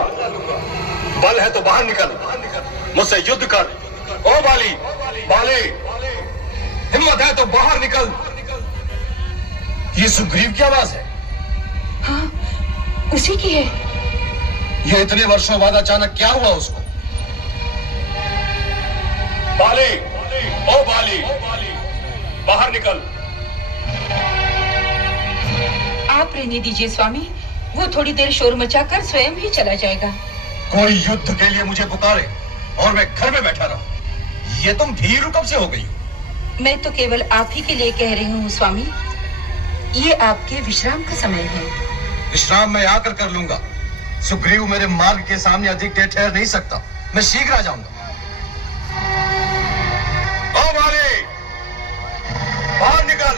लूंगा। बल है तो बाहर निकल, मुझसे युद्ध कर। ओ बाली, बाली, हिम्मत है तो बाहर निकल। ये सुग्रीव की आवाज है। हाँ, उसी की है। ये इतने वर्षों बाद अचानक क्या हुआ उसको? बाली, ओ बाली, बाहर निकल। आप रहने दीजिए स्वामी, वो थोड़ी देर शोर मचाकर स्वयं ही चला जाएगा। कोई युद्ध के लिए मुझे पुकारे और मैं घर में बैठा रहूं, ये तुम भीरू कब से हो गई? मैं तो केवल आप ही के लिए कह रही हूँ स्वामी। ये आपके विश्राम का समय है। विश्राम मैं आकर कर लूंगा। सुग्रीव मेरे मार्ग के सामने अधिक देर ठहर नहीं सकता। मैं शीघ्र आ जाऊंगा। ओ बाली, बाहर निकल।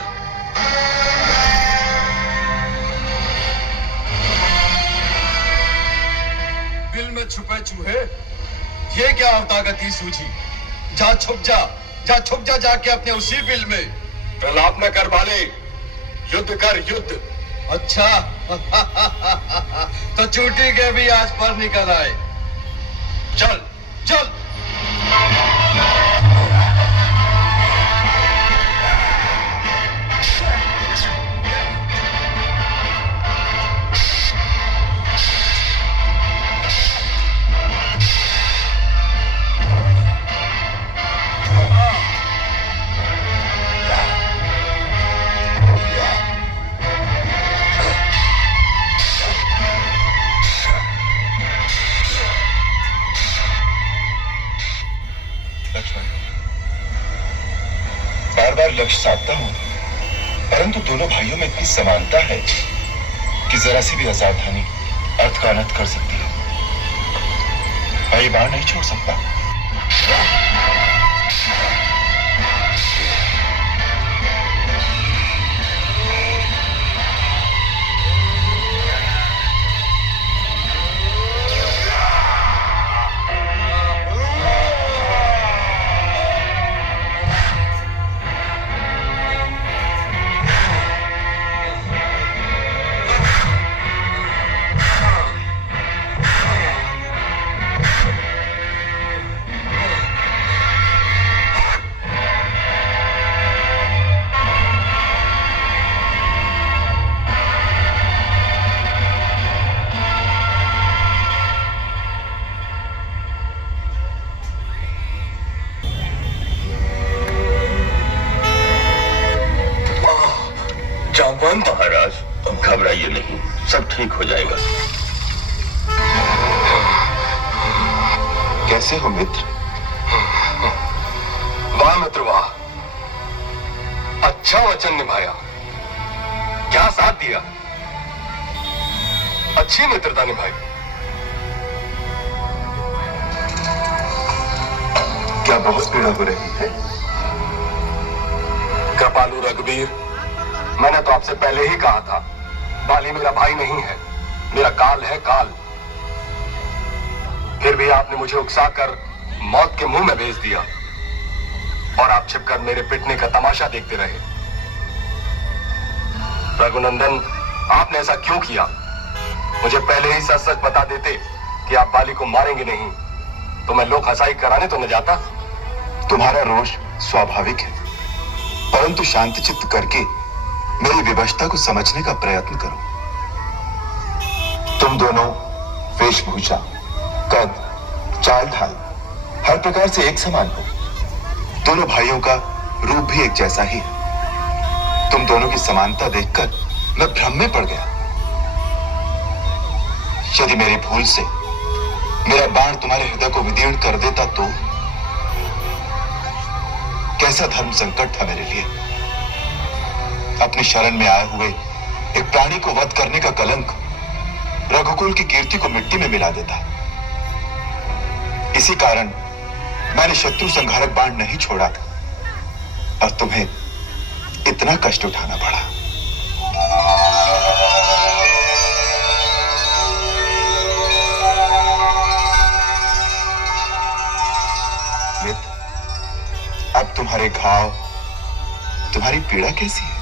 बिल में छुपे चूहे, ये क्या अवतागती सूझी? जा छुप जा, जा छुप जा, जाके अपने उसी बिल में। प्रलाप न कर बाले, युद्ध कर युद्ध। अच्छा तो चूटी के भी आज पर निकल आए। चल चल। बार बार लक्ष्य साधता हूं, परंतु दोनों भाइयों में इतनी समानता है कि जरा सी भी असावधानी अर्थ का अनर्थ कर सकती है। मैं ये बाण नहीं छोड़ सकता। जांबान महाराज, घबराइए नहीं, सब ठीक हो जाएगा। कैसे हो मित्र? वाह मित्र वाह, अच्छा वचन निभाया, क्या साथ दिया, अच्छी मित्रता निभाई। क्या बहुत पीड़ा हो रही है? कृपालु रघुवीर, मैंने तो आपसे पहले ही कहा था, बाली मेरा भाई नहीं है, मेरा काल है काल। फिर भी आपने मुझे उकसाकर मौत के मुंह में भेज दिया और आप छिपकर मेरे पिटने का तमाशा देखते रहे। रघुनंदन, आपने ऐसा क्यों किया? मुझे पहले ही सच सच बता देते कि आप बाली को मारेंगे नहीं, तो मैं लोक हंसाई कराने तो न जाता। तुम्हारा रोष स्वाभाविक है, परंतु शांत चित्त करके मेरी विवशता को समझने का प्रयत्न करो। तुम दोनों वेशभूषा, कद, चाल ढाल हर प्रकार से एक समान हो। दोनों भाइयों का रूप भी एक जैसा ही है। तुम दोनों की समानता देखकर मैं भ्रम में पड़ गया। यदि मेरी भूल से मेरा बाण तुम्हारे हृदय को विदीर्ण कर देता तो कैसा धर्म संकट था मेरे लिए। अपनी शरण में आए हुए एक प्राणी को वध करने का कलंक रघुकुल की कीर्ति को मिट्टी में मिला देता। इसी कारण मैंने शत्रु संहारक बाण नहीं छोड़ा था और तुम्हें इतना कष्ट उठाना पड़ा। मित्र, अब तुम्हारे घाव, तुम्हारी पीड़ा कैसी है?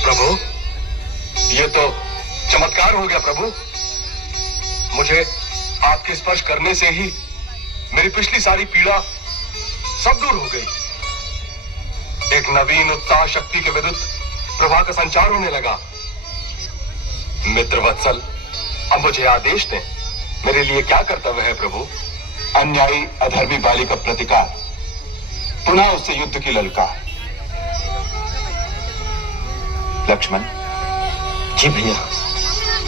प्रभु, ये तो चमत्कार हो गया प्रभु। मुझे आपके स्पर्श करने से ही मेरी पिछली सारी पीड़ा सब दूर हो गई। एक नवीन उत्साह शक्ति के विरुद्ध प्रभा का संचार होने लगा। मित्र वत्सल, अब मुझे आदेश दें, मेरे लिए क्या कर्तव्य है प्रभु? अन्यायी अधर्मी बाली का प्रतिकार, पुनः उससे युद्ध की ललकार। लक्ष्मण जी भैया।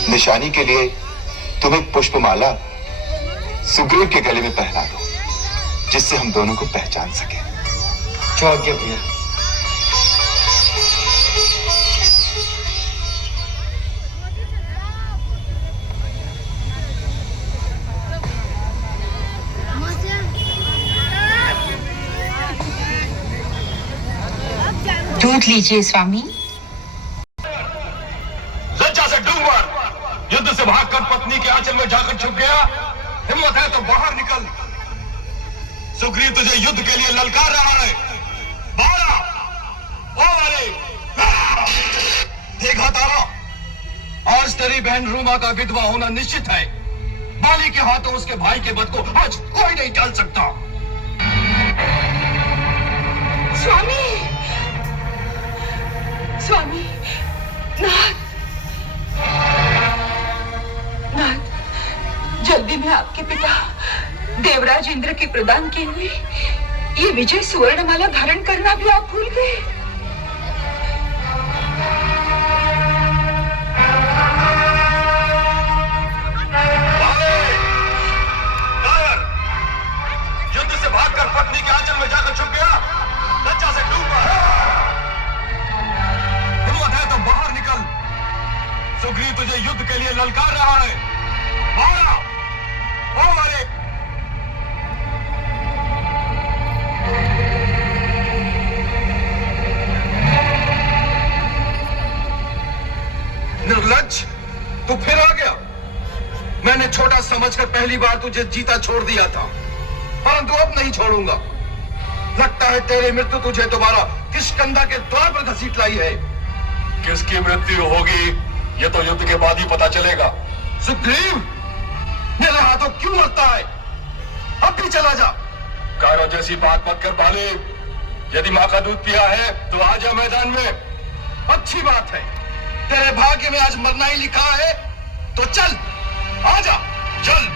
निशानी के लिए तुम एक पुष्पमाला सुग्रीव के गले में पहना दो, जिससे हम दोनों को पहचान सके। जो आज्ञा भैया। दूध लीजिए स्वामी। लज्जा से डूब मर। युद्ध से भागकर पत्नी के आंचल में जाकर छुप गया। हिम्मत है तो बाहर निकल। सुग्रीव तुझे युद्ध के लिए ललकार रहा है। बाहर आ। ओ अरे देखा तारा, आज तेरी बहन रूमा का विधवा होना निश्चित है। बाली के हाथों उसके भाई के वध को आज कोई नहीं टाल सकता। स्वामी, स्वामी, नाथ, नाथ, जल्दी में आपके पिता देवराज इंद्र के प्रदान किए हुए ये विजय सुवर्णमाला धारण करना भी आप भूल गए। युद्ध से भागकर पत्नी के आंचल में जाकर छुप गया। लज्जा से डूब मर। हिम्मत है तो बाहर निकल। सुग्रीव तुझे युद्ध के लिए ललकार रहा है। बाहर आ। ओ अरे निर्लज्ज, तू फिर आ गया। मैंने छोटा समझकर पहली बार तुझे जीता छोड़ दिया था, परंतु अब नहीं छोड़ूंगा। लगता है तेरी मृत्यु तुझे दोबारा किष्किंधा के द्वार पर घसीट लाई है। किसकी मृत्यु होगी ये तो युद्ध के बाद ही पता चलेगा। सुग्रीव, मेरे हाथों क्यों मरता है? अब भी चला जा। कारो जैसी बात मत कर भाले। यदि मां का दूध पिया है तो आ जा मैदान में। अच्छी बात है, तेरे भाग्य में आज मरना ही लिखा है, तो चल आजा, चल।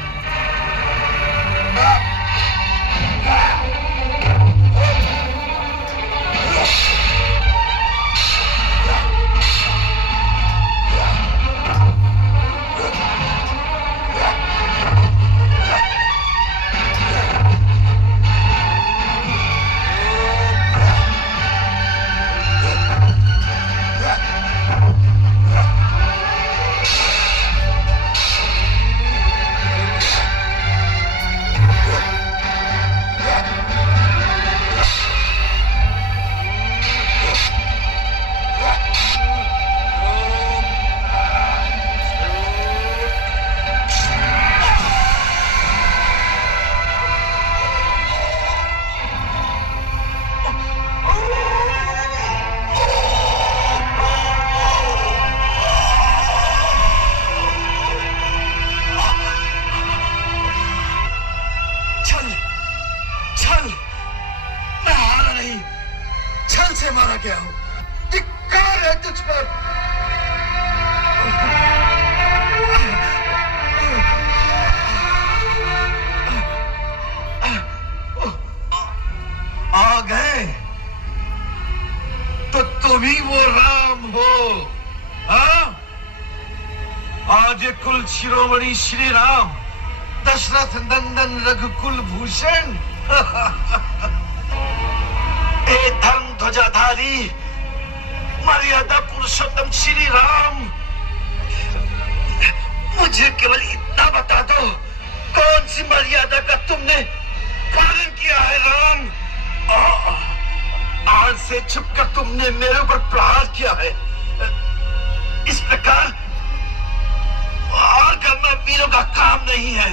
मारा गया हूं। धिक्कार है तुझ पर। आ गए तो तुम ही वो राम हो। हाँ, आज कुल शिरोमणि श्री राम, दशरथ नंदन रघुकुल भूषण, ए धर्म ध्वजाधारी मर्यादा पुरुषोत्तम श्री राम, मुझे केवल इतना बता दो, कौन सी मर्यादा का तुमने पालन किया है राम? आज से छुपकर तुमने मेरे ऊपर प्रहार किया है। इस प्रकार वार करना वीरों का काम नहीं है,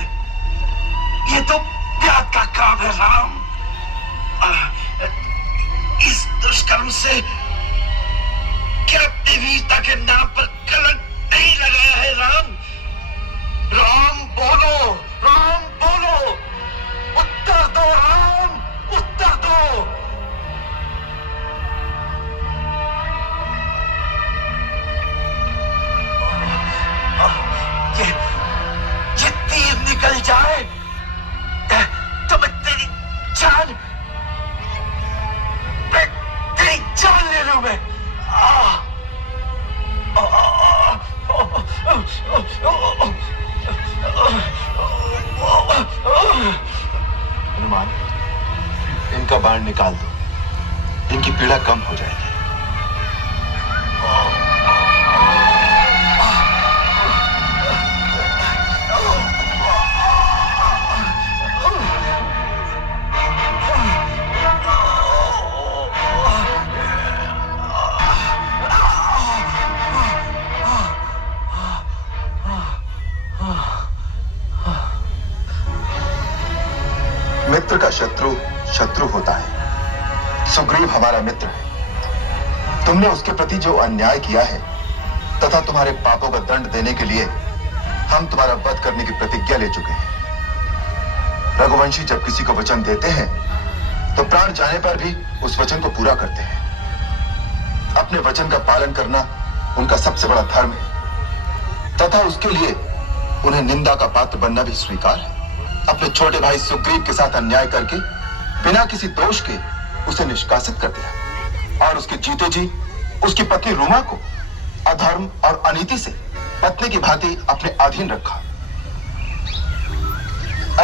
ये तो त्याग का काम है राम। इस दुष्कर्म से क्या अपनी वीरता के नाम पर कलंक नहीं लगाया है राम। राम बोलो, राम बोलो, उत्तर दो राम, उत्तर दो। ये तीर निकल जाए तो मैं तेरी जान ले लूं मैं। हनुमान, इनका बाण निकाल दो, इनकी पीड़ा कम हो जाएगी। मित्र का शत्रु शत्रु होता है। सुग्रीव हमारा मित्र है। तुमने उसके प्रति जो अन्याय किया है तथा तुम्हारे पापों का दंड देने के लिए हम तुम्हारा वध करने की प्रतिज्ञा ले चुके हैं। रघुवंशी जब किसी को वचन देते हैं तो प्राण जाने पर भी उस वचन को पूरा करते हैं। अपने वचन का पालन करना उनका सबसे बड़ा धर्म है तथा उसके लिए उन्हें निंदा का पात्र बनना भी स्वीकार है। अपने छोटे भाई सुग्रीव के साथ अन्याय करके बिना किसी दोष के उसे निष्कासित कर दिया और उसके जीते जी उसकी पत्नी रूमा को अधर्म और अनीति से पत्नी की भांति अपने अधीन रखा।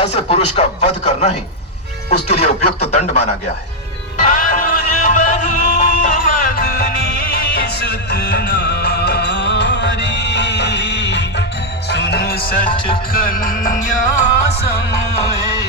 ऐसे पुरुष का वध करना ही उसके लिए उपयुक्त दंड माना गया है। सच कन्या समय